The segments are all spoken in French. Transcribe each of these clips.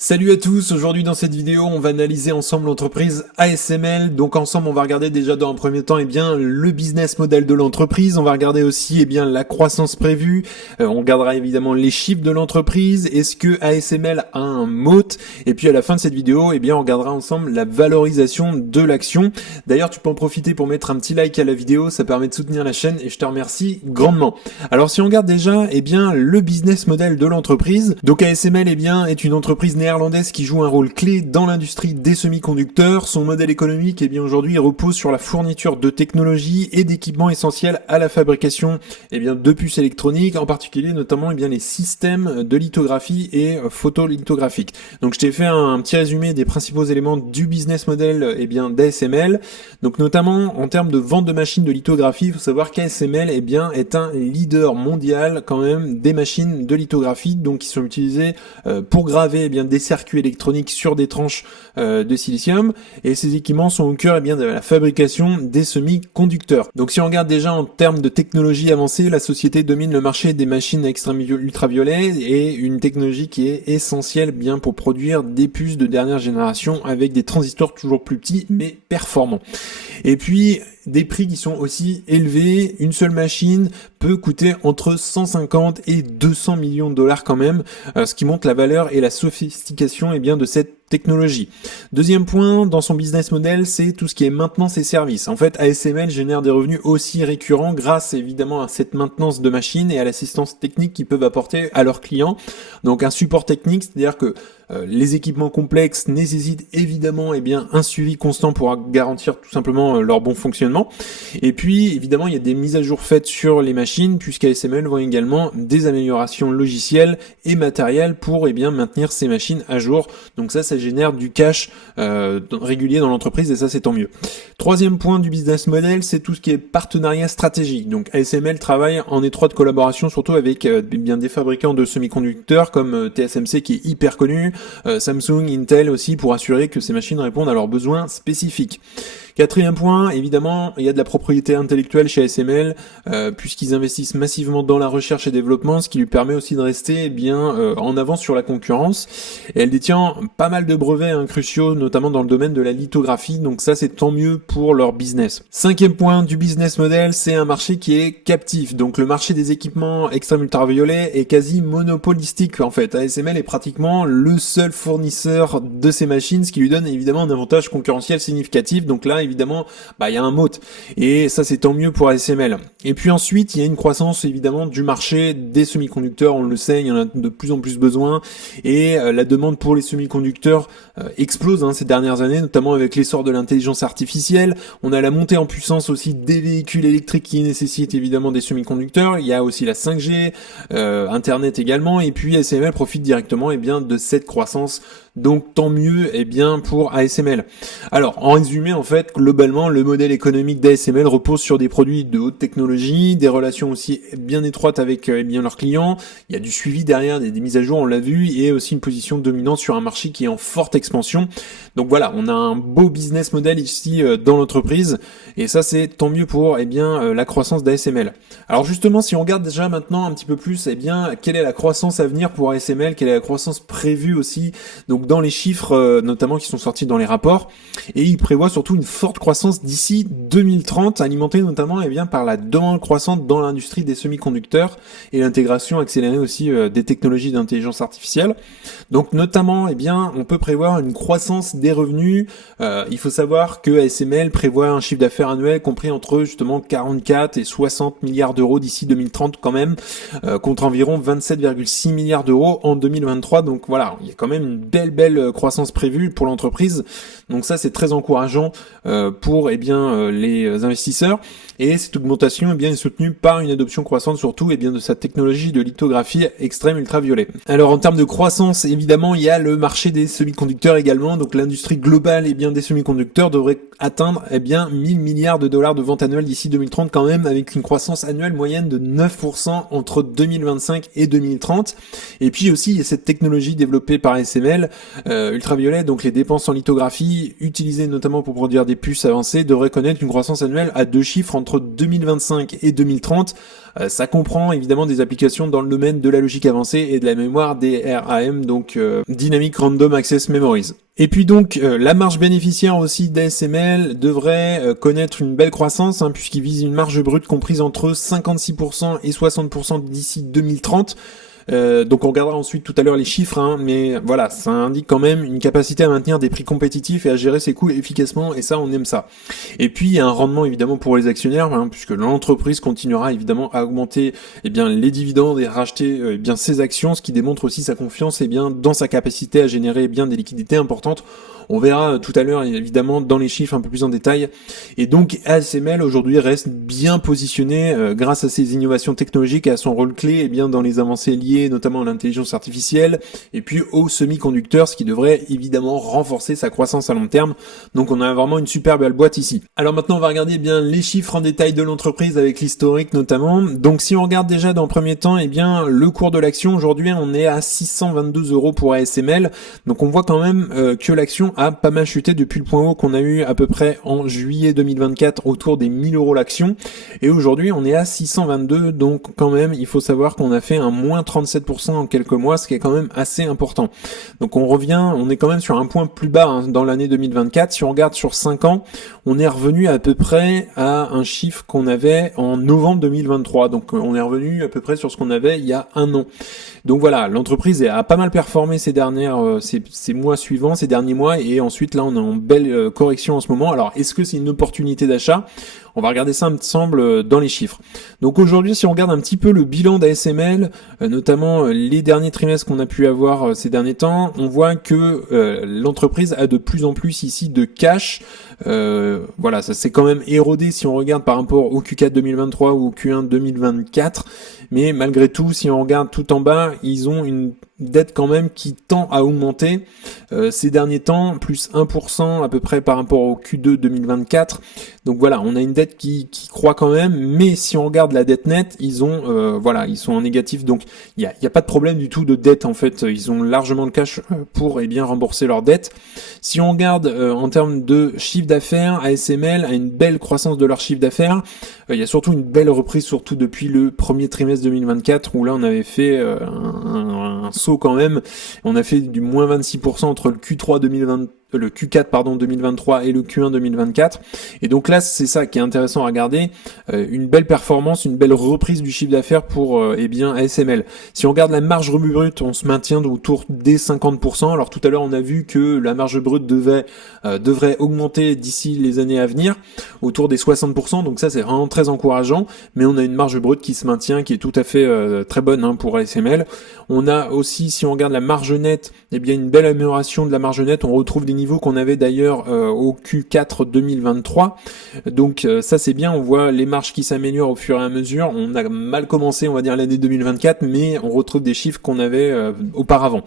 Salut à tous, aujourd'hui dans cette vidéo on va analyser ensemble l'entreprise ASML. Donc ensemble on va regarder déjà dans un premier temps le business model de l'entreprise, on va regarder aussi la croissance prévue, on regardera évidemment les chiffres de l'entreprise, est-ce que ASML a un moat, et puis à la fin de cette vidéo on regardera ensemble la valorisation de l'action. D'ailleurs tu peux en profiter pour mettre un petit like à la vidéo, ça permet de soutenir la chaîne et je te remercie grandement. Alors si on regarde déjà le business model de l'entreprise, donc ASML est une entreprise néerlandaise qui joue un rôle clé dans l'industrie des semi-conducteurs. Son modèle économique aujourd'hui repose sur la fourniture de technologies et d'équipements essentiels à la fabrication de puces électroniques, en particulier notamment les systèmes de lithographie et photolithographique. Donc je t'ai fait un petit résumé des principaux éléments du business model d'ASML. Donc notamment en termes de vente de machines de lithographie, il faut savoir qu'ASML est un leader mondial quand même des machines de lithographie, donc qui sont utilisées pour graver des circuits électroniques sur des tranches de silicium, et ces équipements sont au cœur de la fabrication des semi-conducteurs. Donc si on regarde déjà en termes de technologie avancée, la société domine le marché des machines à ultraviolets et une technologie qui est essentielle pour produire des puces de dernière génération avec des transistors toujours plus petits mais performants. Et puis des prix qui sont aussi élevés. Une seule machine peut coûter entre 150 et 200 millions de dollars quand même, ce qui montre la valeur et la sophistication de cette technologie. Deuxième point dans son business model, c'est tout ce qui est maintenance et services. En fait, ASML génère des revenus aussi récurrents grâce évidemment à cette maintenance de machines et à l'assistance technique qu'ils peuvent apporter à leurs clients. Donc un support technique, c'est-à-dire que les équipements complexes nécessitent évidemment un suivi constant pour garantir tout simplement leur bon fonctionnement. Et puis évidemment il y a des mises à jour faites sur les machines, puisqu'ASML vend également des améliorations logicielles et matérielles pour maintenir ces machines à jour. Donc ça génère du cash régulier dans l'entreprise, et ça c'est tant mieux. Troisième point du business model, c'est tout ce qui est partenariat stratégique. Donc ASML travaille en étroite collaboration surtout avec des fabricants de semi-conducteurs comme TSMC qui est hyper connu, Samsung, Intel aussi, pour assurer que ces machines répondent à leurs besoins spécifiques. Quatrième point, évidemment, il y a de la propriété intellectuelle chez ASML, puisqu'ils investissent massivement dans la recherche et développement, ce qui lui permet aussi de rester en avance sur la concurrence. Et elle détient pas mal de brevets cruciaux, notamment dans le domaine de la lithographie, donc ça c'est tant mieux pour leur business. Cinquième point du business model, c'est un marché qui est captif. Donc le marché des équipements extrême ultraviolets est quasi monopolistique en fait. ASML est pratiquement le seul fournisseur de ces machines, ce qui lui donne évidemment un avantage concurrentiel significatif. Donc là évidemment il y a un moat, et ça c'est tant mieux pour ASML. Et puis ensuite il y a une croissance évidemment du marché des semi-conducteurs, on le sait, il y en a de plus en plus besoin, et la demande pour les semi-conducteurs explose ces dernières années, notamment avec l'essor de l'intelligence artificielle. On a la montée en puissance aussi des véhicules électriques qui nécessitent évidemment des semi-conducteurs. Il y a aussi la 5G, Internet également, et puis ASML profite directement de cette croissance. Donc tant mieux pour ASML. Alors en résumé, en fait, globalement, le modèle économique d'ASML repose sur des produits de haute technologie, des relations aussi bien étroites avec leurs clients. Il y a du suivi derrière, des mises à jour, on l'a vu, et aussi une position dominante sur un marché qui est en forte expansion. Donc voilà, on a un beau business model ici dans l'entreprise, et ça c'est tant mieux pour la croissance d'ASML. Alors justement, si on regarde déjà maintenant un petit peu plus, quelle est la croissance à venir pour ASML, quelle est la croissance prévue aussi, donc dans les chiffres notamment qui sont sortis dans les rapports, et il prévoit surtout une forte croissance d'ici 2030, alimentée notamment par la demande croissante dans l'industrie des semi-conducteurs et l'intégration accélérée aussi des technologies d'intelligence artificielle. Donc notamment, on peut prévoir une croissance des revenus. Il faut savoir que ASML prévoit un chiffre d'affaires annuel compris entre justement 44 et 60 milliards d'euros d'ici 2030 quand même, contre environ 27,6 milliards d'euros en 2023. Donc voilà, il y a quand même une belle croissance prévue pour l'entreprise. Donc ça c'est très encourageant pour les investisseurs, et cette augmentation est soutenue par une adoption croissante surtout de sa technologie de lithographie extrême ultraviolet. Alors en termes de croissance, évidemment il y a le marché des semi-conducteurs également. Donc l'industrie globale des semi-conducteurs devrait atteindre 1000 milliards de dollars de ventes annuelles d'ici 2030 quand même, avec une croissance annuelle moyenne de 9% entre 2025 et 2030. Et puis aussi il y a cette technologie développée par ASML ultraviolet, donc les dépenses en lithographie utilisées notamment pour produire des puces avancées devrait connaître une croissance annuelle à 2 chiffres entre 2025 et 2030. Ça comprend évidemment des applications dans le domaine de la logique avancée et de la mémoire DRAM, donc Dynamic Random Access Memories. Et puis donc la marge bénéficiaire aussi d'ASML devrait connaître une belle croissance, puisqu'il vise une marge brute comprise entre 56% et 60% d'ici 2030. Donc on regardera ensuite tout à l'heure les chiffres, mais voilà, ça indique quand même une capacité à maintenir des prix compétitifs et à gérer ses coûts efficacement, et ça, on aime ça. Et puis il y a un rendement évidemment pour les actionnaires, puisque l'entreprise continuera évidemment à augmenter les dividendes et à racheter ses actions, ce qui démontre aussi sa confiance dans sa capacité à générer des liquidités importantes. On verra tout à l'heure évidemment dans les chiffres un peu plus en détail. Et donc ASML aujourd'hui reste bien positionné grâce à ses innovations technologiques et à son rôle clé dans les avancées liées notamment à l'intelligence artificielle et puis aux semi-conducteurs, ce qui devrait évidemment renforcer sa croissance à long terme. Donc on a vraiment une super belle boîte ici. Alors maintenant on va regarder les chiffres en détail de l'entreprise avec l'historique notamment. Donc si on regarde déjà dans le premier temps le cours de l'action, aujourd'hui on est à 622 € pour ASML. Donc on voit quand même que l'action a pas mal chuté depuis le point haut qu'on a eu à peu près en juillet 2024 autour des 1000 € l'action, et aujourd'hui on est à 622, donc quand même il faut savoir qu'on a fait un moins 37% en quelques mois, ce qui est quand même assez important. Donc on est quand même sur un point plus bas dans l'année 2024. Si on regarde sur 5 ans, on est revenu à peu près à un chiffre qu'on avait en novembre 2023, donc on est revenu à peu près sur ce qu'on avait il y a un an. Donc voilà, l'entreprise a pas mal performé ces mois suivants, ces derniers mois, et ensuite là on est en belle correction en ce moment. Alors est-ce que c'est une opportunité d'achat ? On va regarder ça ensemble dans les chiffres. Donc aujourd'hui, si on regarde un petit peu le bilan d'ASML, notamment les derniers trimestres qu'on a pu avoir ces derniers temps, on voit que l'entreprise a de plus en plus ici de cash. Voilà, ça s'est quand même érodé si on regarde par rapport au Q4 2023 ou au Q1 2024. Mais malgré tout, si on regarde tout en bas, ils ont une dette quand même qui tend à augmenter ces derniers temps, plus 1% à peu près par rapport au Q2 2024. Donc voilà, on a une dette qui croît quand même, mais si on regarde la dette nette, ils sont en négatif, donc il y a pas de problème du tout de dette en fait. Ils ont largement le cash pour rembourser leur dette. Si on regarde en termes de chiffre d'affaires, ASML a une belle croissance de leur chiffre d'affaires. Il y a surtout une belle reprise, surtout depuis le premier trimestre 2024, où là on avait fait un saut quand même. On a fait du moins 26% entre le Q4 2023 et le Q1 2024. Et donc là, c'est ça qui est intéressant à regarder. Une belle performance, une belle reprise du chiffre d'affaires pour ASML. Si on regarde la marge brute, on se maintient autour des 50%. Alors tout à l'heure, on a vu que la marge brute devrait augmenter d'ici les années à venir, autour des 60%. Donc ça, c'est vraiment très encourageant. Mais on a une marge brute qui se maintient, qui est tout à fait très bonne pour ASML. On a aussi, si on regarde la marge nette, une belle amélioration de la marge nette. On retrouve des niveaux qu'on avait d'ailleurs au Q4 2023. Donc ça c'est bien, on voit les marges qui s'améliorent au fur et à mesure. On a mal commencé, on va dire, l'année 2024, mais on retrouve des chiffres qu'on avait auparavant.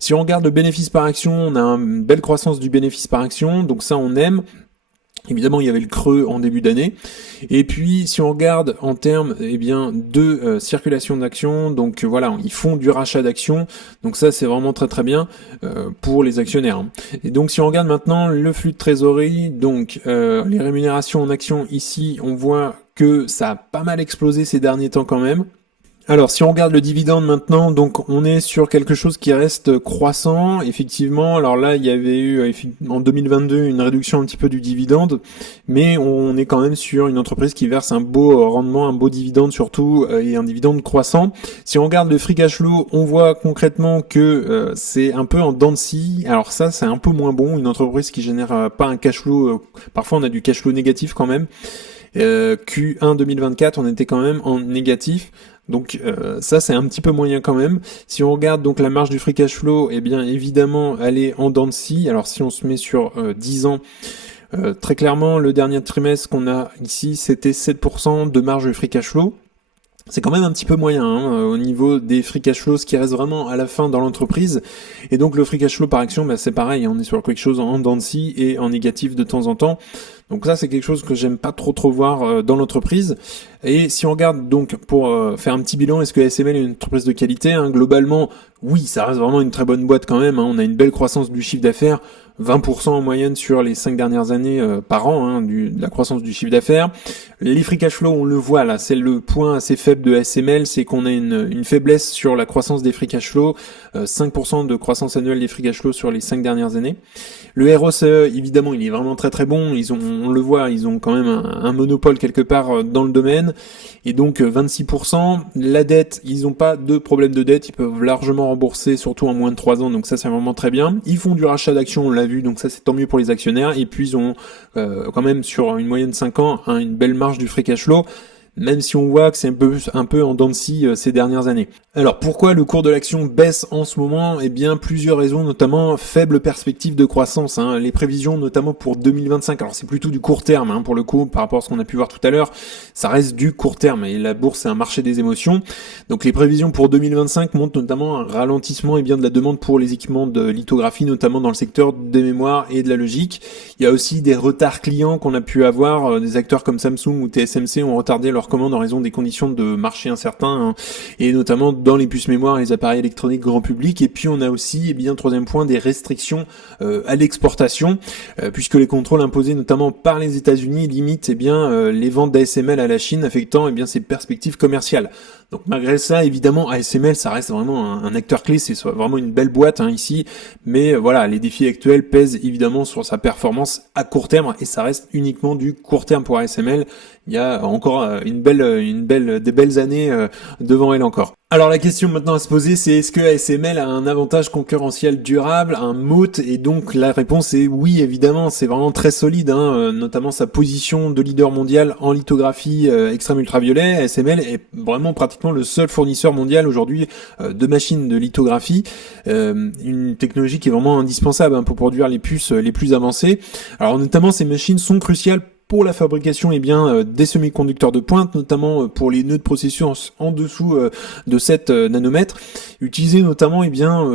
Si on regarde le bénéfice par action, on a une belle croissance du bénéfice par action, donc ça on aime. Évidemment, il y avait le creux en début d'année. Et puis, si on regarde en termes de circulation d'actions, donc voilà, ils font du rachat d'actions. Donc ça, c'est vraiment très très bien pour les actionnaires. Et donc, si on regarde maintenant le flux de trésorerie, donc les rémunérations en actions ici, on voit que ça a pas mal explosé ces derniers temps quand même. Alors, si on regarde le dividende maintenant, donc on est sur quelque chose qui reste croissant, effectivement. Alors là, il y avait eu en 2022 une réduction un petit peu du dividende, mais on est quand même sur une entreprise qui verse un beau rendement, un beau dividende surtout, et un dividende croissant. Si on regarde le free cash flow, on voit concrètement que c'est un peu en dents de scie. Alors ça, c'est un peu moins bon. Une entreprise qui génère pas un cash flow, parfois on a du cash flow négatif quand même. Q1 2024, on était quand même en négatif. Donc ça c'est un petit peu moyen quand même. Si on regarde donc la marge du free cash flow, évidemment elle est en dents de scie. Alors si on se met sur 10 ans, très clairement le dernier trimestre qu'on a ici c'était 7% de marge de free cash flow. C'est quand même un petit peu moyen au niveau des free cash flows, ce qui reste vraiment à la fin dans l'entreprise. Et donc le free cash flow par action, c'est pareil, on est sur quelque chose en dents de scie et en négatif de temps en temps. Donc ça c'est quelque chose que j'aime pas trop voir dans l'entreprise. Et si on regarde donc pour faire un petit bilan, est-ce que ASML est une entreprise de qualité ? Globalement, oui, ça reste vraiment une très bonne boîte quand même. On a une belle croissance du chiffre d'affaires. 20% en moyenne sur les 5 dernières années par an, hein, de la croissance du chiffre d'affaires. Les free cash flow, on le voit là, c'est le point assez faible de ASML, c'est qu'on a une faiblesse sur la croissance des free cash flow, 5% de croissance annuelle des free cash flow sur les 5 dernières années. Le ROCE, évidemment, il est vraiment très très bon, on le voit, ils ont quand même un monopole quelque part dans le domaine, et donc 26%. La dette, ils n'ont pas de problème de dette, ils peuvent largement rembourser, surtout en moins de 3 ans, donc ça c'est vraiment très bien. Ils font du rachat d'actions, on l'a vu, donc ça c'est tant mieux pour les actionnaires, et puis ils ont quand même sur une moyenne de 5 ans une belle marge du free cash flow, même si on voit que c'est un peu en dents de scie ces dernières années. Alors pourquoi le cours de l'action baisse en ce moment ? Eh bien plusieurs raisons, notamment faible perspective de croissance, hein. Les prévisions notamment pour 2025, alors c'est plutôt du court terme hein, pour le coup par rapport à ce qu'on a pu voir tout à l'heure, ça reste du court terme et la bourse c'est un marché des émotions. Donc les prévisions pour 2025 montrent notamment un ralentissement de la demande pour les équipements de lithographie, notamment dans le secteur des mémoires et de la logique. Il y a aussi des retards clients qu'on a pu avoir, des acteurs comme Samsung ou TSMC ont retardé leurs commandes en raison des conditions de marché incertains hein, et notamment dans les puces mémoire et les appareils électroniques grand public. Et puis on a aussi, troisième point, des restrictions à l'exportation, puisque les contrôles imposés notamment par les États-Unis limitent les ventes d'ASML à la Chine, affectant ses perspectives commerciales. Donc malgré ça, évidemment, ASML, ça reste vraiment un acteur clé, c'est vraiment une belle boîte ici, mais voilà, les défis actuels pèsent évidemment sur sa performance à court terme, et ça reste uniquement du court terme pour ASML. Il y a encore des belles années devant elle encore. Alors la question maintenant à se poser, c'est est-ce que ASML a un avantage concurrentiel durable, un moat? Et donc la réponse est oui, évidemment, c'est vraiment très solide, notamment sa position de leader mondial en lithographie extrême ultraviolet. ASML est vraiment pratiquement le seul fournisseur mondial aujourd'hui de machines de lithographie, une technologie qui est vraiment indispensable pour produire les puces les plus avancées. Alors notamment ces machines sont cruciales pour la fabrication des semi-conducteurs de pointe, notamment pour les nœuds de procession en dessous de 7 nanomètres, utilisés notamment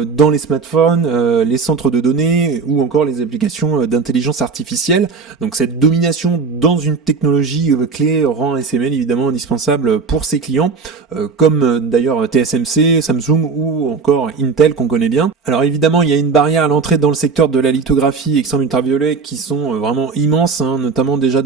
dans les smartphones, les centres de données ou encore les applications d'intelligence artificielle. Donc cette domination dans une technologie clé rend ASML évidemment indispensable pour ses clients, comme d'ailleurs TSMC, Samsung ou encore Intel qu'on connaît bien. Alors évidemment il y a une barrière à l'entrée dans le secteur de la lithographie extrême ultraviolet qui sont vraiment immenses, notamment déjà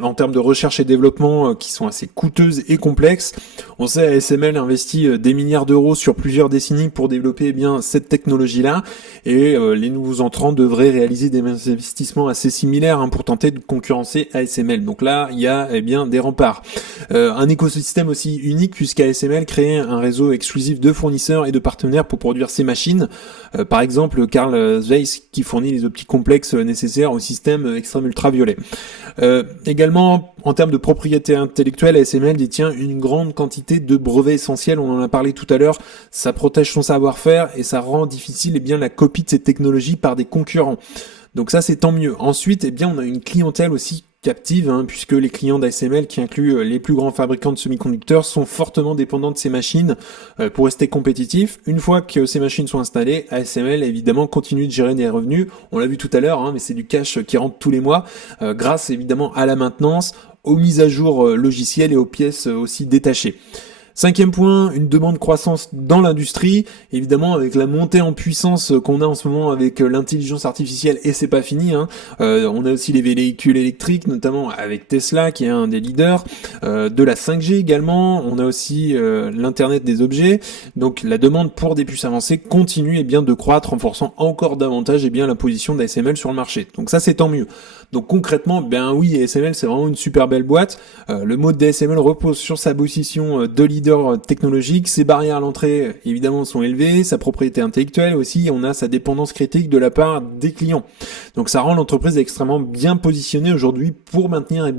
en termes de recherche et développement qui sont assez coûteuses et complexes. On sait ASML investit des milliards d'euros sur plusieurs décennies pour développer cette technologie-là, et les nouveaux entrants devraient réaliser des investissements assez similaires pour tenter de concurrencer ASML. Donc là, il y a des remparts. Un écosystème aussi unique puisqu'ASML crée un réseau exclusif de fournisseurs et de partenaires pour produire ces machines. Par exemple, Carl Zeiss qui fournit les optiques complexes nécessaires au système extrême ultraviolet. Également, en termes de propriété intellectuelle, ASML détient une grande quantité de brevets essentiels, on en a parlé tout à l'heure, ça protège son savoir-faire et ça rend difficile la copie de cette technologie par des concurrents. Donc ça c'est tant mieux. Ensuite, on a une clientèle aussi captive, puisque les clients d'ASML, qui incluent les plus grands fabricants de semi-conducteurs, sont fortement dépendants de ces machines pour rester compétitifs. Une fois que ces machines sont installées, ASML évidemment continue de gérer des revenus. On l'a vu tout à l'heure, mais c'est du cash qui rentre tous les mois, grâce évidemment à la maintenance, aux mises à jour logicielles et aux pièces aussi détachées. Cinquième point, une demande croissance dans l'industrie, évidemment avec la montée en puissance qu'on a en ce moment avec l'intelligence artificielle, et c'est pas fini, on a aussi les véhicules électriques, notamment avec Tesla qui est un des leaders, de la 5G également, on a aussi l'internet des objets, donc la demande pour des puces avancées continue de croître, renforçant encore davantage la position d'ASML sur le marché. Donc ça c'est tant mieux. Donc concrètement, oui, ASML c'est vraiment une super belle boîte. Le mode d'ASML repose sur sa position de leader technologique. Ses barrières à l'entrée, évidemment, sont élevées. Sa propriété intellectuelle aussi, on a sa dépendance critique de la part des clients. Donc ça rend l'entreprise extrêmement bien positionnée aujourd'hui pour maintenir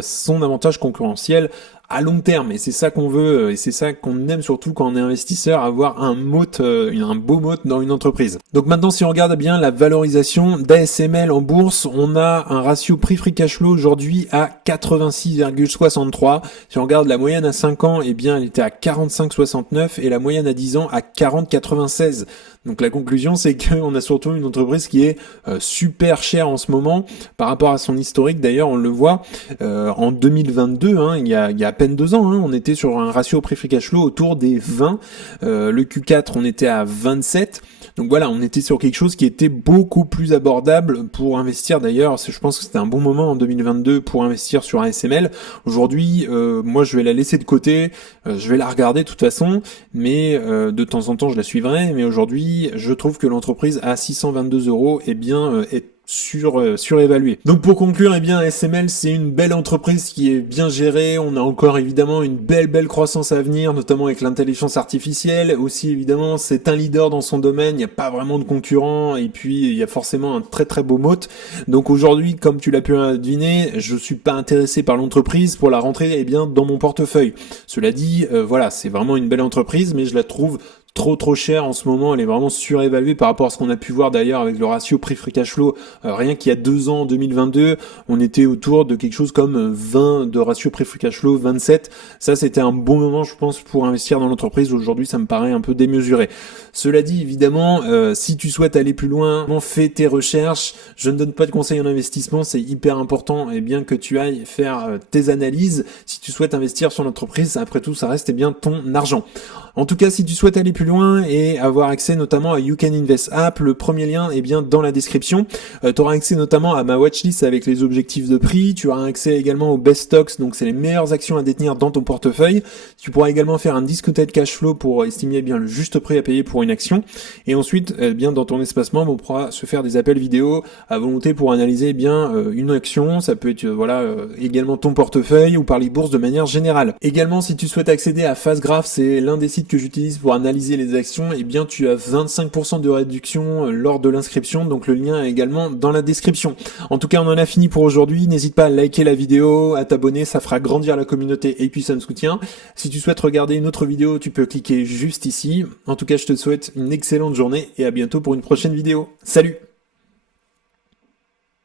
son avantage concurrentiel à long terme, et c'est ça qu'on veut, et c'est ça qu'on aime surtout quand on est investisseur, avoir un beau moat dans une entreprise. Donc maintenant, si on regarde la valorisation d'ASML en bourse, on a un ratio prix-free cash flow aujourd'hui à 86,63. Si on regarde la moyenne à 5 ans, elle était à 45,69 et la moyenne à 10 ans à 40,96. Donc la conclusion, c'est qu'on a surtout une entreprise qui est super chère en ce moment par rapport à son historique. D'ailleurs, on le voit en 2022, hein, il y a à peine 2 ans, hein, on était sur un ratio prix-free cash flow autour des 20. Le Q4, on était à 27. Donc voilà, on était sur quelque chose qui était beaucoup plus abordable pour investir. D'ailleurs, je pense que c'était un bon moment en 2022 pour investir sur ASML. Aujourd'hui, moi, je vais la laisser de côté. Je vais la regarder de toute façon, mais de temps en temps, je la suivrai. Mais aujourd'hui, je trouve que l'entreprise à 622 euros est surévalué. Donc pour conclure, ASML c'est une belle entreprise qui est bien gérée. On a encore évidemment une belle croissance à venir, notamment avec l'intelligence artificielle. Aussi évidemment, c'est un leader dans son domaine. Il n'y a pas vraiment de concurrents et puis il y a forcément un très beau moat. Donc aujourd'hui, comme tu l'as pu deviner, je suis pas intéressé par l'entreprise pour la rentrer dans mon portefeuille. Cela dit, voilà, c'est vraiment une belle entreprise, mais je la trouve trop cher en ce moment, elle est vraiment surévaluée par rapport à ce qu'on a pu voir d'ailleurs avec le ratio prix-free cash flow. Rien qu'il y a 2 ans, en 2022, on était autour de quelque chose comme 20 de ratio prix-free cash flow, 27. Ça, c'était un bon moment, je pense, pour investir dans l'entreprise. Aujourd'hui, ça me paraît un peu démesuré. Cela dit, évidemment, si tu souhaites aller plus loin, fais tes recherches. Je ne donne pas de conseils en investissement, c'est hyper important que tu ailles faire tes analyses. Si tu souhaites investir sur l'entreprise, après tout, ça reste ton argent. En tout cas, si tu souhaites aller plus loin et avoir accès notamment à You Can Invest App, le premier lien est bien dans la description. Tu auras accès notamment à ma watchlist avec les objectifs de prix. Tu auras accès également aux best stocks, donc c'est les meilleures actions à détenir dans ton portefeuille. Tu pourras également faire un discounted cash flow pour estimer le juste prix à payer pour une action. Et ensuite, dans ton espace membre, on pourra se faire des appels vidéo à volonté pour analyser une action. Ça peut être également ton portefeuille ou par les bourses de manière générale. Également, si tu souhaites accéder à Fastgraph, c'est l'un des sites que j'utilise pour analyser les actions, tu as 25% de réduction lors de l'inscription, donc le lien est également dans la description. En tout cas, on en a fini pour aujourd'hui. N'hésite pas à liker la vidéo, à t'abonner, ça fera grandir la communauté et puis ça me soutient. Si tu souhaites regarder une autre vidéo, tu peux cliquer juste ici. En tout cas, je te souhaite une excellente journée et à bientôt pour une prochaine vidéo. Salut!